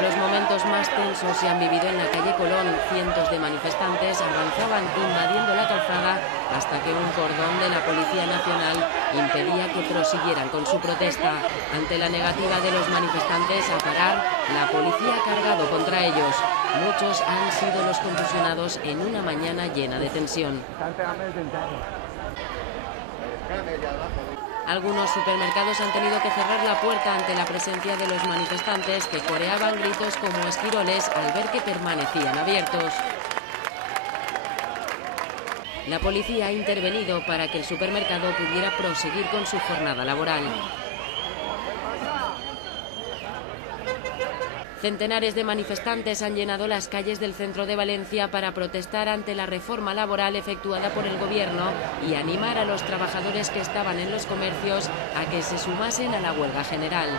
Los momentos más tensos se han vivido en la calle Colón. Cientos de manifestantes avanzaban invadiendo la calzada hasta que un cordón de la Policía Nacional impedía que prosiguieran con su protesta. Ante la negativa de los manifestantes a parar, la policía ha cargado contra ellos. Muchos han sido los contusionados en una mañana llena de tensión. Algunos supermercados han tenido que cerrar la puerta ante la presencia de los manifestantes que coreaban gritos como esquiroles al ver que permanecían abiertos. La policía ha intervenido para que el supermercado pudiera proseguir con su jornada laboral. Centenares de manifestantes han llenado las calles del centro de Valencia para protestar ante la reforma laboral efectuada por el gobierno y animar a los trabajadores que estaban en los comercios a que se sumasen a la huelga general.